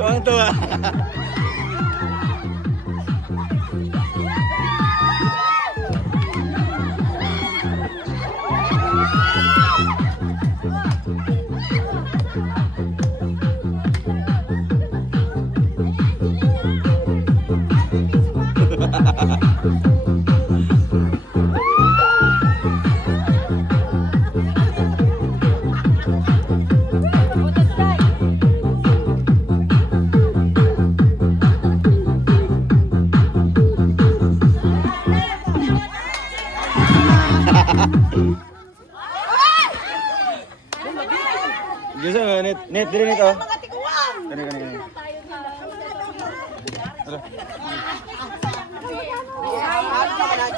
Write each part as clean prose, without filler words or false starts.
Tuwang-tuwa. Gusto mo, net din ito.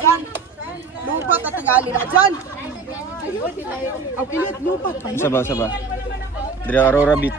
Kani. Lupat at tingali na dyan. Ang pilit, lupat pa. Saba. Dari Aurora Beat.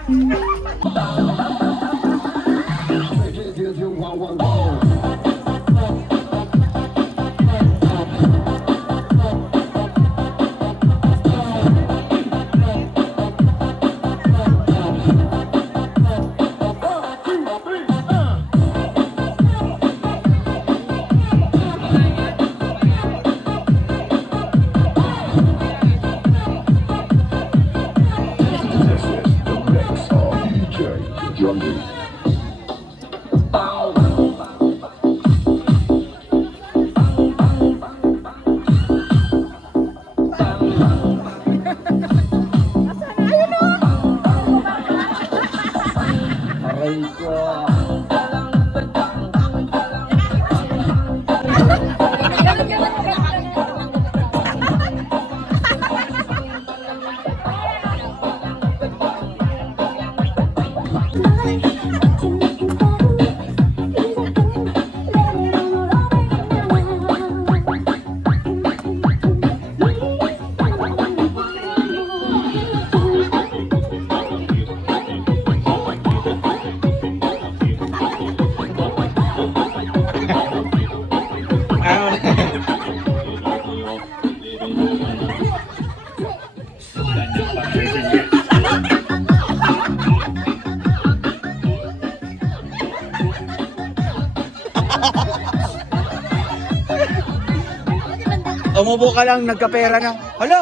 Umubo ka lang, nagkapera na. Hala!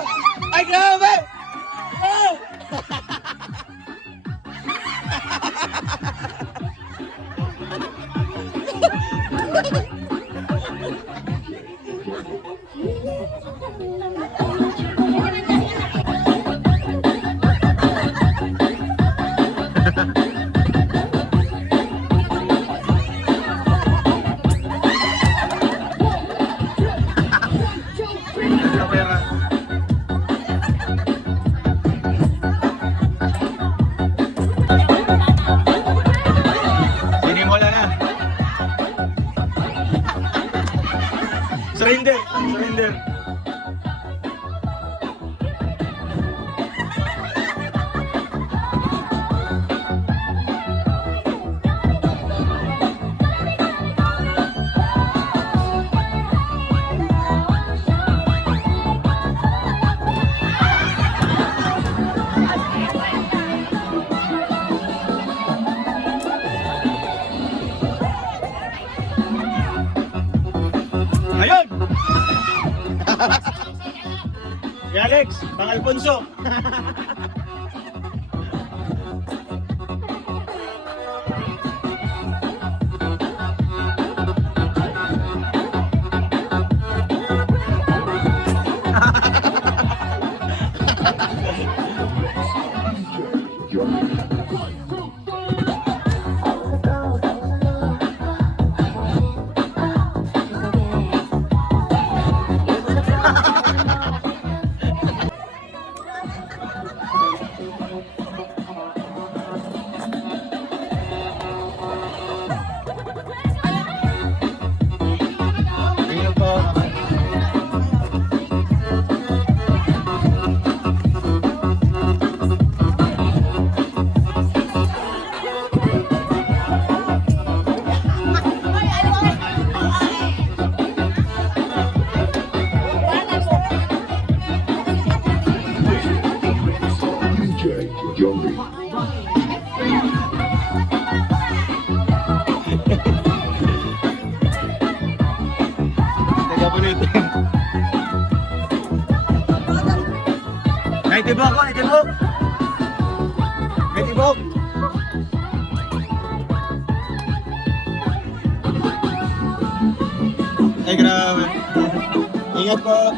Ay, grabe! Oh! Surrender. Ayun! Alex, Pang Alfonso. Cute. Naitibok ko, naitibok. Naitibok. Ay, grabe. Ingat po.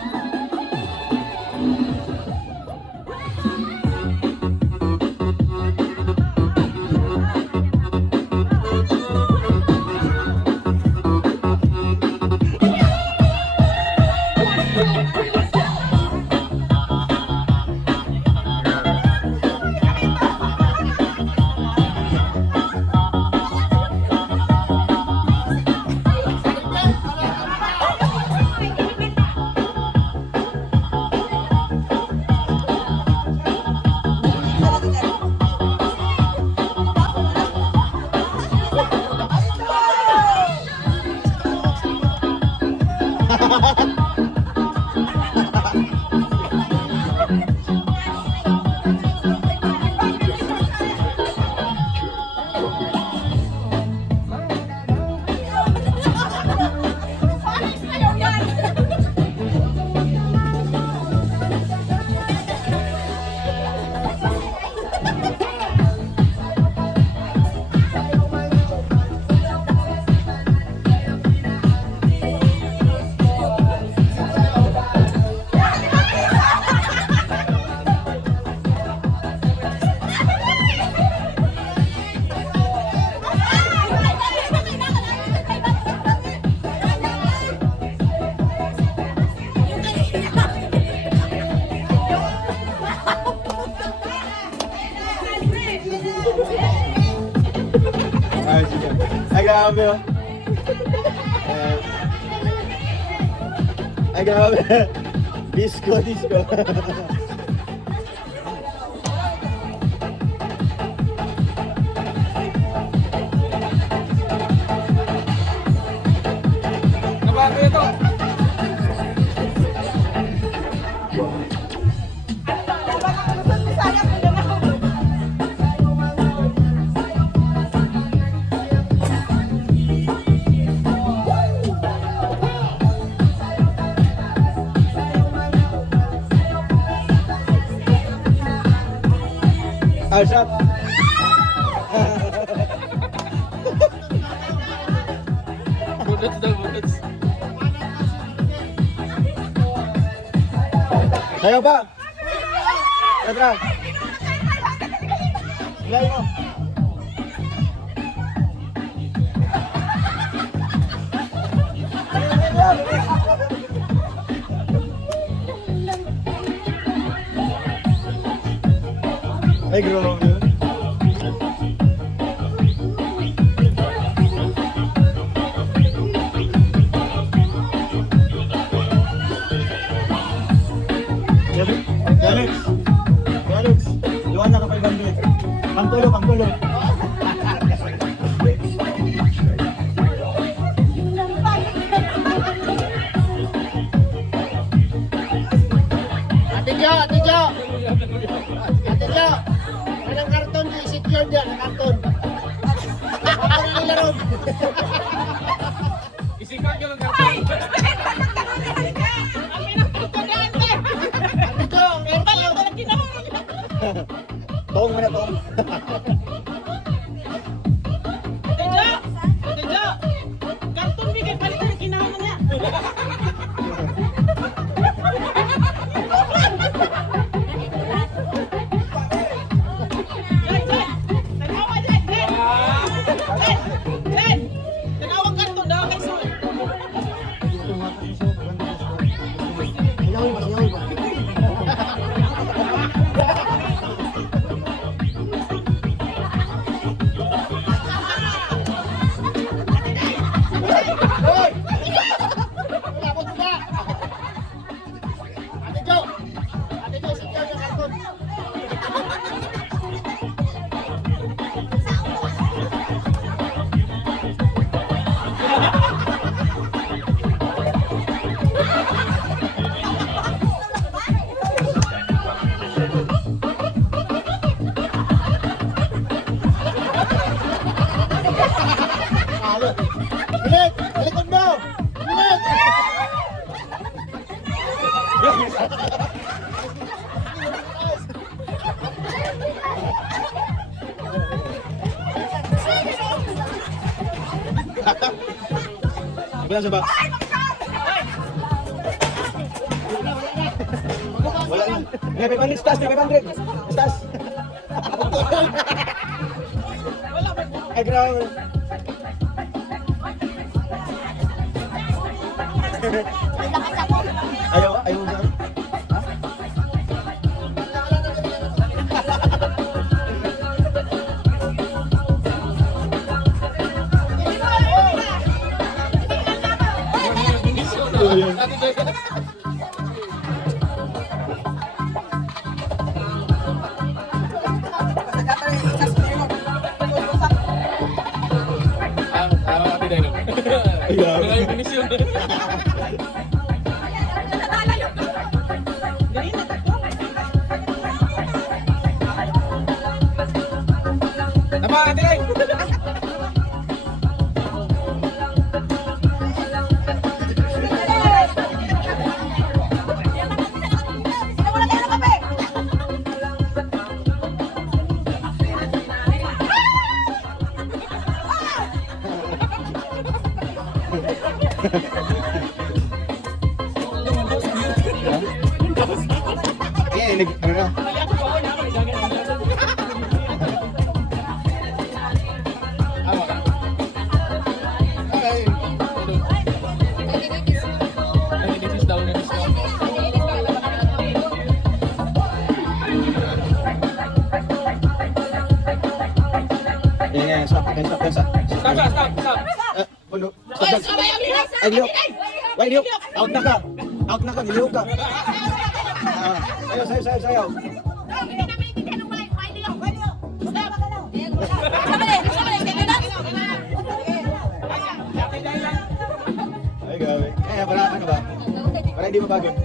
Ay, sige. Ay, grabe oh. Ay, grabe. Disco, disco. Nabago ito. Ay, shot. Bullets daw, bullets. Sayo pa. Tara. Ilay mo. Ay, grabe. Alex, Alex, luwan na ka 500. Pangtulo, pangtulo. Ate Jo, Ate Jo. Ate Jo. Anong karton i-secure dyan, ang karton. Ako nila ron. Isikot yung karton. Ate Jo, meron kayo. Tong mo na tong. Karton bigay palit ng kinahanglan niya. Tinawag karton daw kay Sol. Ayaw ba, ayaw ba. Ate Jo. Ate Jo, secure yung karton. Bilit! Bilikod mo! Bilit! Wala sa box. Wala na. May 500 stas, may 500. Stas. Ay, grabe. Ayaw, ayaw ba? Ano na? Yan, stop. Stop. Puno. Stop. Ay, Liyok. Ay, Liyok. Out na ka. Out na ka, niliyok ka. Sayaw. Ay, gabi. Kaya para ano ba? Para hindi mapagod.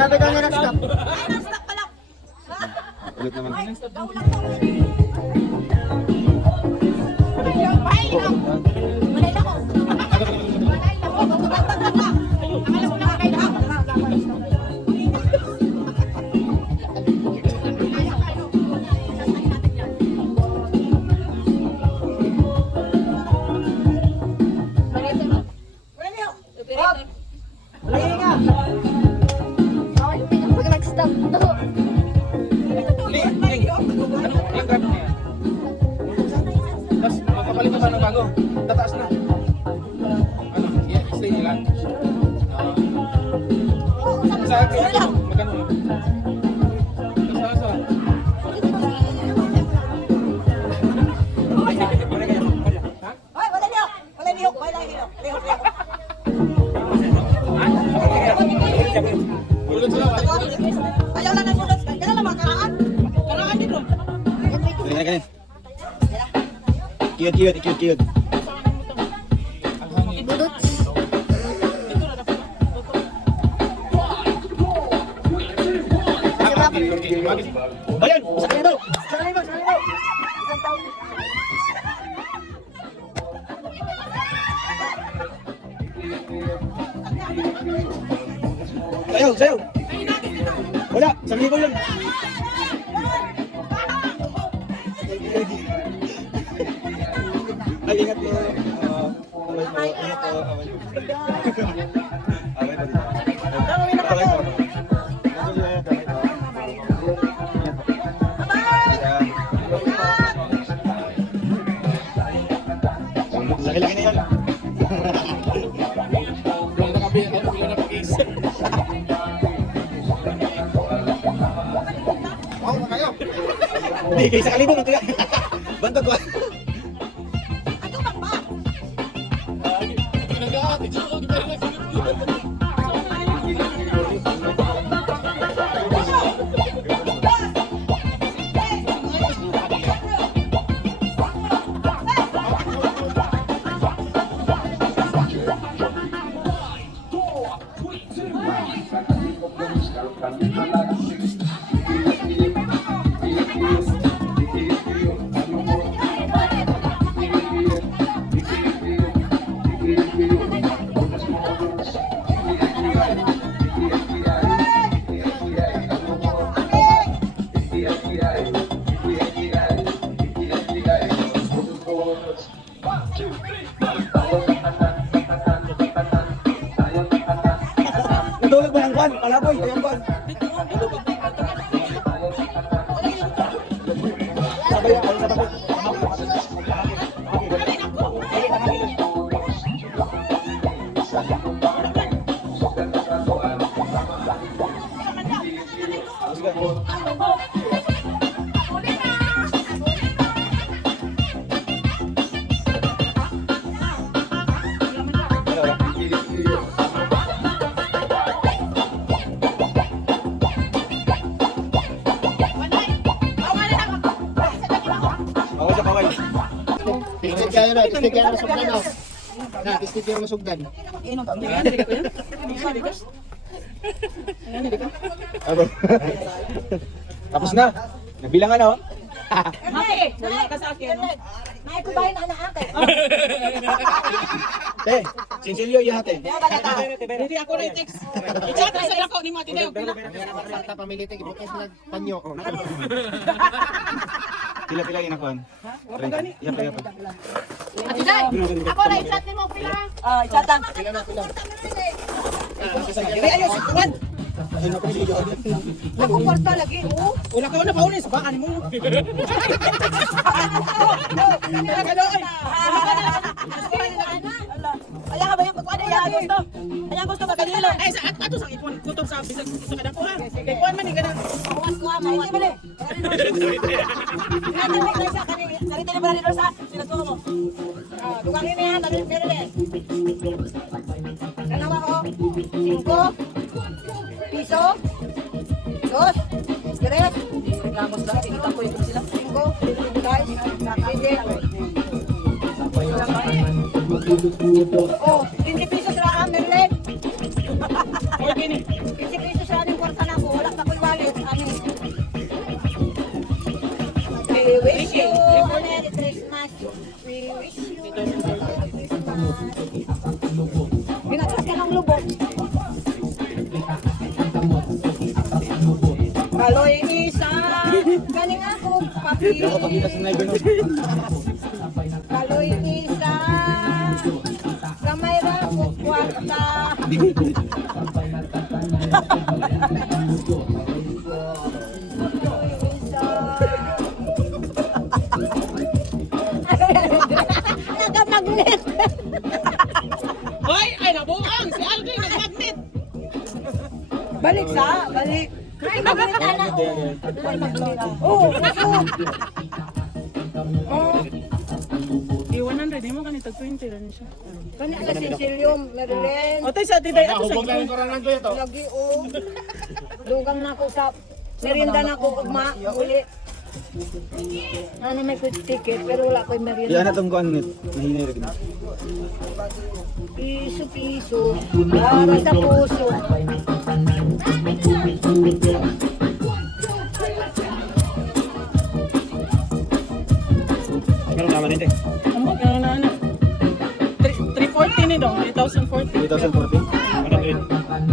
Sabi daw niya na-stop. Ulit naman. Tapos, magpapalit naman ng bago. Tataas na. Ano? I-stay nila. Sa akin, magkano? Sa. Ulod sila. Ayaw lang ng sulos. Kailan naman karaan? Karaan dito. Ganyan. Cute. Ayan! Isang libo! Sayaw! Wala! Isang libo lang! Ay, ingat mo! Laki-laki na yan. Wala na pag-is. Bigay sa kalibong ito yan. Bantog ko. kayo na, tistig kayo masugdan o. Na, tistig kayo masugdan. Inom ka. Tapos na. Nabilang ano? Mati, wala ka sa akin. May kubahin na anak. Eh, sinsilyo ihate. Hindi ako na text. I-chat sa ako ni Mati daw. Basta pamilite, ibukas na panyo. Pila inakuan. Yapa. Ati dai. Ako na i-chat mo pila. Ah, i-chat lang. Ayo si Juan. Ako porta lagi. Wala ka na paulis ba ani mo? Ala ka ba yung pagkuha niya gusto? Kaya gusto ba kanila? Ay sa ato sa ipon kutob sa bisag gusto ka dako ha. Kay kuan man ni kana. Kuan ko mo hindi bale. Kada may sa kanila. Sarita ni bali sa sinato mo. Ah, dugang ini ha, dali pero le. Kanawa ko 5 piso. 2 3 reklamos lang kita ko yung sila 5 guys. Sige. Oh, 20 pesos lang ang Merlin. 20 pesos lang ang kwarta na ko. Wala pa ko yung wallet. We wish you a Merry Christmas. We wish you a Merry Christmas. Binagkas ka ng lubog. Kaloy isa. Galing ako, papi. Nakapagkita sa naiban. Kaloy isa. Gamay ra ko kwarta. Kaloy isa. Nagamagnet. Hoy, ay nabuang si Alvin nag-magnet. Balik. Ay, magnet na. Oh, puso. Oh. 100 mo kanita 20 rin siya. Kanya sa Sicilium, Merlin. O tay sa tiday ato sa Hubog lang yung koranan ko ito. Lagi o. Dugang na ako sa merienda na ako ugma. Uli. Ano may quick ticket pero wala ko yung Yan merienda. na tong kuan nit. Nahinay rin. Piso. Para sa puso. Meron naman ito. Amo na ana. 340 ni dong, 3040. 2014.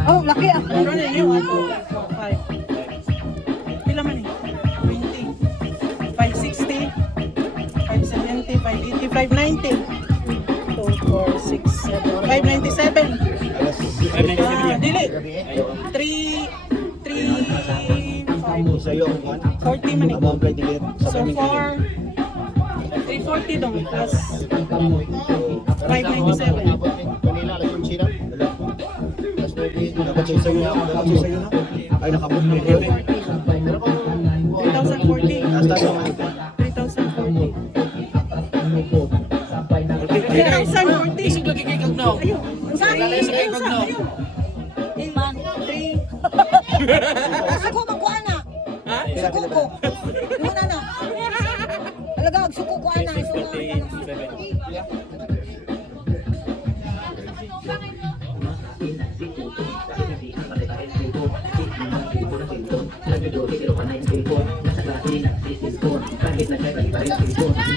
Oh, laki ah. Ano na yun? 5. Pila man eh? 20. 560. 570, 580, 590. 2, 4, 6, 7, 597. Dili. 3, 5, Sa iyo ang kuan. 40 man eh. Amount play ticket sa So paming for 340 dong plus 597. Kanila, alas yung sila. Alas 9. Dapat sa iyo na. Ay nakabot mo yun. Pero kung 3,040. Hasta sa mga 3,040. 3,040. Isig lagi kay Kagnaw. Ayun. Lalay sa kay Kagnaw. Man, 3. Suko magkuha na. Ha? Suko ko. Muna na. Talaga, suko ko ana. Suko ko ana.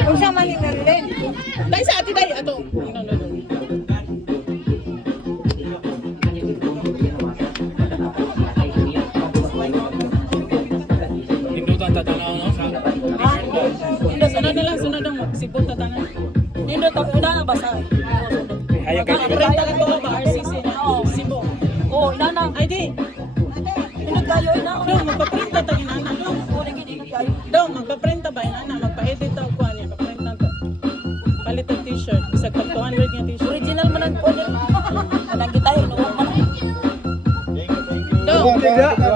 Kung siya man yung Merlin. Dahil sa ati dahil ato. Hindutan tatanaw no sa Sunod na lang, sunod ang magsipot tatanan. Hindi ito, una na basa. Ayaw kay Prenta ka to ba RCC na? Sibo. Oo, ina na. Ay di. Inod kayo, ina. Dong, magpa-printa tayo inana. Dong. Kunin ka dito kayo. Dong, magpa-printa ba inana? Magpa-edit ako kuha niya. Magpa-printa to. Palit ang t-shirt. Isag pag 200 yung t-shirt. Original man ang kunin. Anong kita, inuwag man. Dong. Wag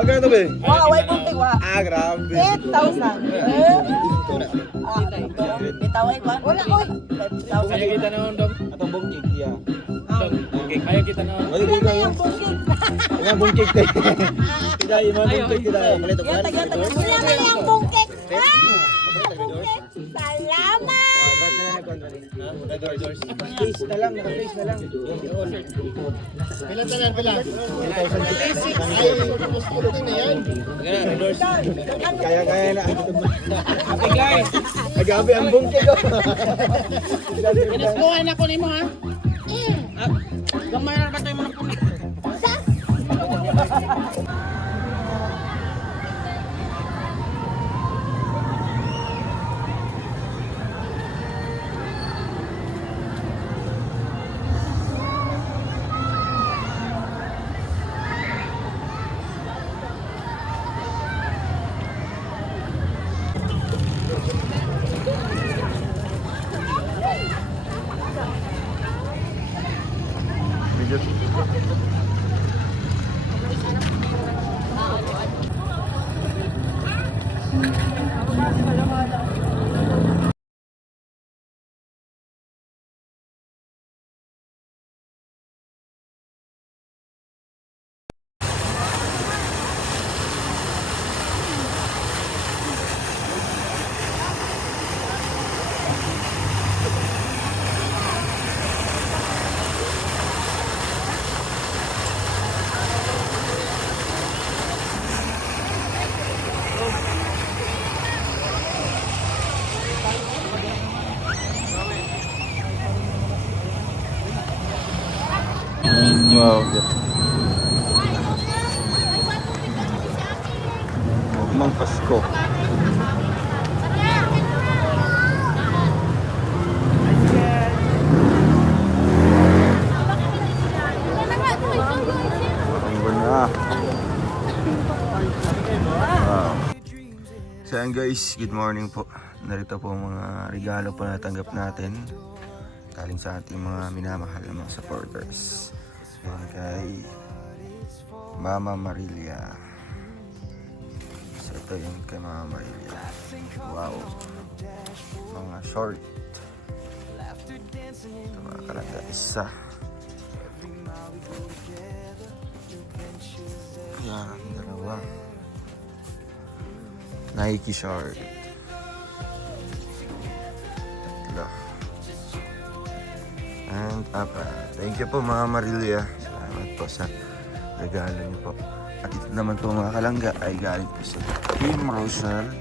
ka to be. Wow, way bunting, wa. Ah, grabe. 8,000. Bitaway ko. Wala ko. Ayaw kita naon dong. Atong bungkig iya. Ayaw kita naon. Wala ko kayo. Ang bungkig te. Tidak, imong bungkig tidak. Malito Yata. Wala man yung bungkek. Face na lang, naka-face na lang. Bilang talan, bilang. Ay, gusto na yan. Kaya na. Agabi ang bungkil ko. Inaskuhan ako nimo ha. Gamay ra ba tayo mo na puno? Wow. Mang Pasko. Ang ganda. Wow. So yan guys, good morning po. Narito po ang mga regalo po na tanggap natin galing sa ating mga minamahal na mga supporters. Yan kay Mama Marilia. So ito yun kay Mama Marilia. Wow. Mga short. Ito mga kalata. Isa. Yan, dalawa. Nike short. Tatlo. And apat. Thank you po Mama Marilia. Salamat po sa regalo niyo po. At ito naman po mga kalangga ay galing po sa Team Rochelle,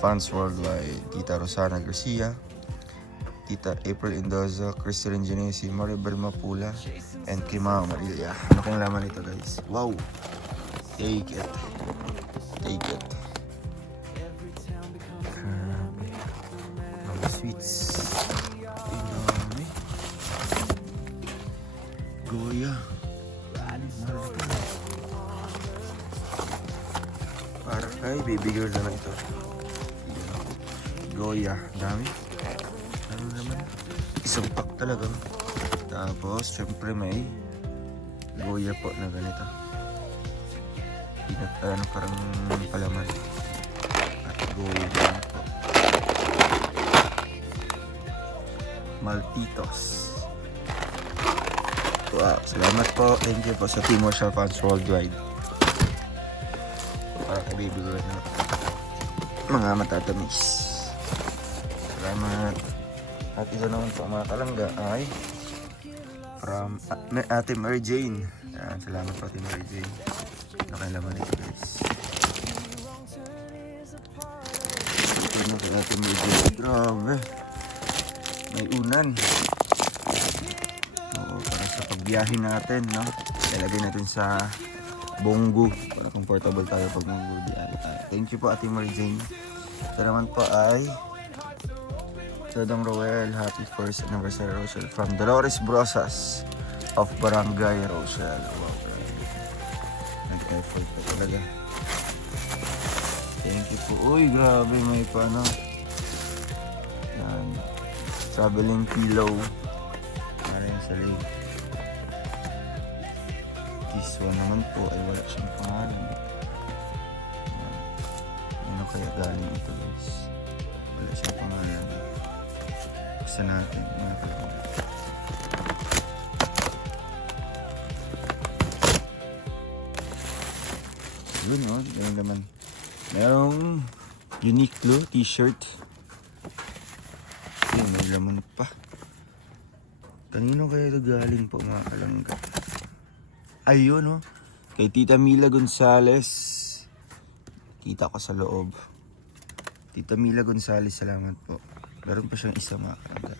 Fans Worldwide, Tita Rosana Garcia, Tita April Indozo, Christine Genesi, Maribel Mapula, and kay Mama Marilia. Ano kayong laman ito guys? Wow! Take it. Take it. Grabe. Mga sweets. Dami. Goya. Para kay baby girl naman ito. Goya. Dami. Ano naman? Isang pack talaga. Tapos, syempre may Goya po na ganito. Ano parang palaman. At Goya naman po. Maltitos. Wow, salamat po. Thank you po sa Team Rochelle Fans Worldwide. Para kay baby girl na mga matatamis. Salamat. At isa naman po mga kalangga ay from Ate Mary Jane. Yan, salamat po Ate Mary Jane. Ano kayo laman ito guys? Ito na kay Ate Mary Jane. Grabe. May unan. Oo, para sa pagbiyahe natin, no? Ilagay natin sa bonggo para comfortable tayo pag mag-biyahe tayo. Thank you po Ate Mary Jane. Ito naman po ay Dodong Roel, happy first anniversary Rochelle from Dolores Brosas of Barangay Rochelle. Wow, grabe. Nag-effort pa talaga. Thank you po. Uy, grabe, may paano. Yan. Traveling pillow. Para yung sa leg. This one naman po ay wala siyang pangalan. Yan. Ano kaya galing ito guys? Wala siyang pangalan. Buksan natin mga kalangga. Yun o, ganun naman. Merong Uniqlo t-shirt. Ayun, may laman pa. Kanino kaya ito galing po mga kalangga? Ayun oh. Kay Tita Mila Gonzales. Kita ko sa loob. Tita Mila Gonzales, salamat po. Meron pa siyang isa mga kalangga.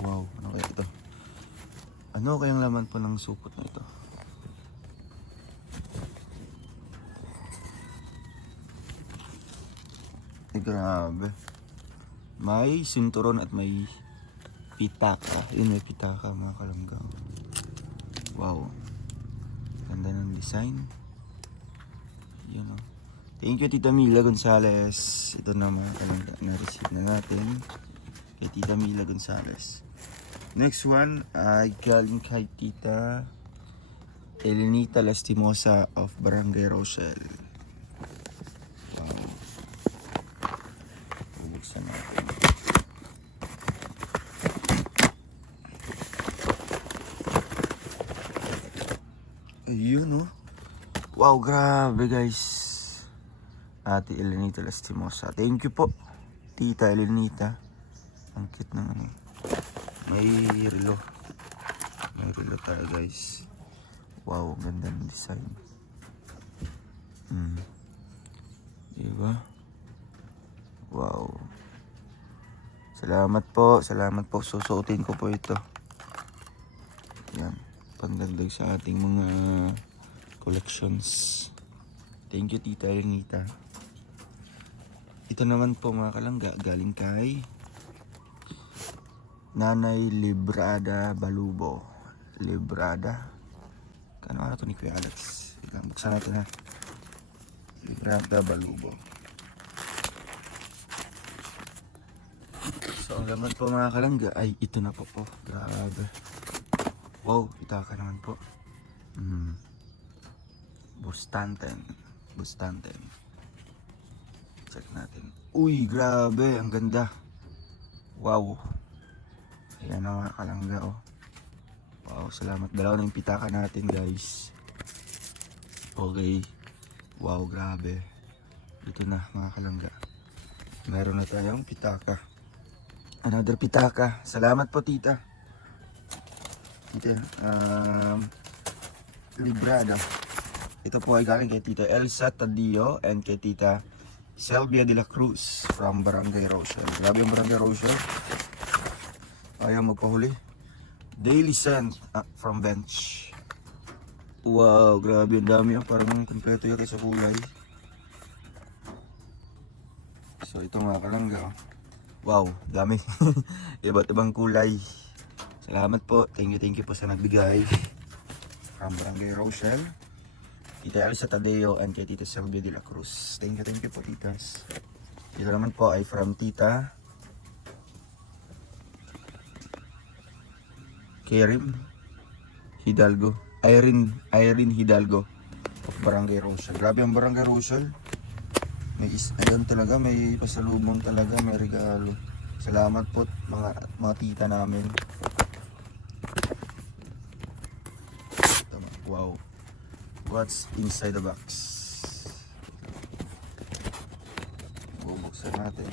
Wow, ano kaya ito? Ano kayang laman po ng supot na ito? Grabe. May sinturon at may pitaka. Yun, may pitaka mga kalanggang. Wow. Ganda ng design. Yun o. Thank you Tita Mila Gonzales. Ito na mga kalanggang. Na-receive na natin. Kay Tita Mila Gonzales. Next one ay galing kay Tita Elenita Lastimosa of Barangay Rochelle. Bubuksan natin. Ayun oh. Wow, grabe guys. Ate Elenita Lastimosa. Thank you po, Tita Elenita. Ang cute ng ano. May relo. May relo tayo guys. Wow, ang ganda ng design. Diba? Wow. Salamat po. Salamat po. Susuotin ko po ito. Yan. Pandagdag sa ating mga collections. Thank you Tita Elenita. Ito naman po mga kalangga. Galing kay Nanay Librada Balubo. Librada. Kano ito ni Kuya Alex? Ilang buksan natin ha. Librada Balubo. So ang laman po mga kalangga ay ito na po. Grabe. Wow, pitaka naman po. Bustanten. Check natin. Uy, grabe. Ang ganda. Wow. Ayan na mga kalangga oh. Wow, salamat. Dalawa na yung pitaka natin guys. Okay. Wow, grabe. Ito na mga kalangga. Meron na tayong pitaka. Another pitaka. Salamat po tita. Tita Librada. Ito po ay galing kay Tita Elsa Tadio and kay Tita Selvia de la Cruz from Barangay Rochelle. Grabe yung Barangay Rochelle. Ayaw magpahuli. Daily Scent from Bench. Wow, grabe yung dami. Parang kompleto yung sa kulay. So ito mga kalangga. Wow, dami. Iba't ibang kulay. Salamat po. Thank you po sa nagbigay. From Barangay Rochelle. Tita Elsa Tadeo and kay Tita Selvia de la Cruz. Thank you po titas. Ito naman po ay from Tita Kerim Hidalgo. Irene Hidalgo of Barangay Rochelle. Grabe ang Barangay Rochelle. Ayun talaga, may pasalubong talaga, may regalo. Salamat po mga tita namin. Wow. What's inside the box? Bubuksan natin.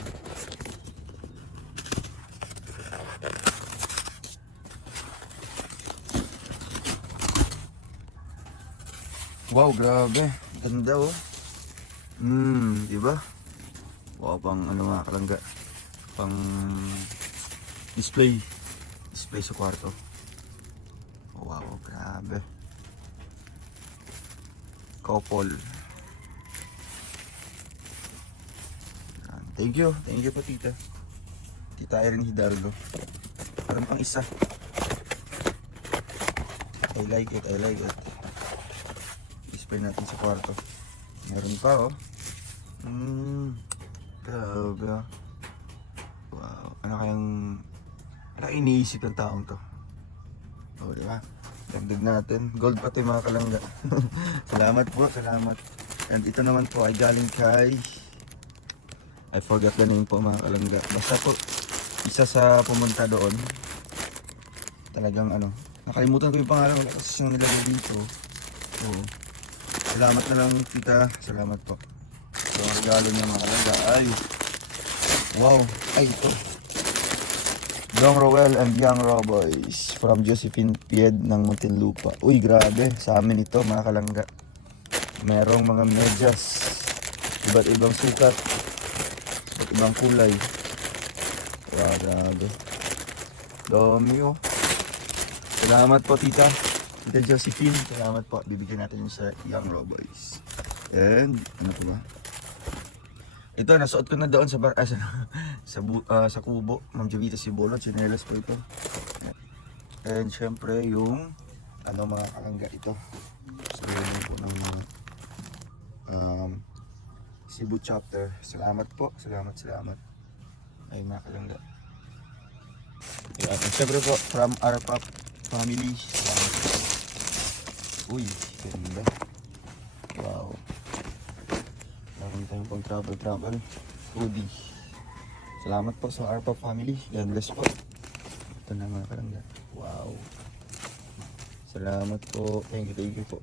Wow, grabe. Ganda oh. Diba? Wow, pang ano mga kalangga. Pang display sa kwarto. Wow, grabe. Couple. Thank you po tita. Tita Irene Hidalgo. Parang pang isa. I like it. Display natin sa kwarto. Meron pa oh. Grabe. Wow. Ano iniisip ng taong to? O, diba? Dagdag natin. Gold pa ito yung mga kalangga. Salamat po, salamat. And ito naman po ay galing kay... I forgot the name po mga kalangga. Basta po, isa sa pumunta doon. Talagang ano, nakalimutan ko yung pangalan, wala kasi siyang nilagay dito. Oo. Salamat na lang tita, salamat po. So ang regalo niya mga kalaga ay wow, ay ito. Dong Roel and Young Roboys from Josephine Pied ng Muntinlupa. Uy, grabe, sa amin ito mga kalangga. Merong mga medyas, iba't ibang sukat, iba't ibang kulay. Wow, grabe. Dami oh. Salamat po tita. Tita Josephine, salamat po. Bibigyan natin yung sa Young Roboys. And, ano po ba? Ito, nasuot ko na doon sa bar, sa kubo. Ma'am Jovita Sibolo, chinelas po ito. And syempre yung, ano mga kalangga ito. So, yun po ng Cebu chapter. Salamat po, salamat. Ay mga kalangga. At syempre po, from RPAP family. Salamat po. Uy, ganda. Wow. Meron tayong pang travel hoodie. Salamat po sa RPAP family. God bless po. Ito na mga kalangga. Wow. Salamat po. Thank you po.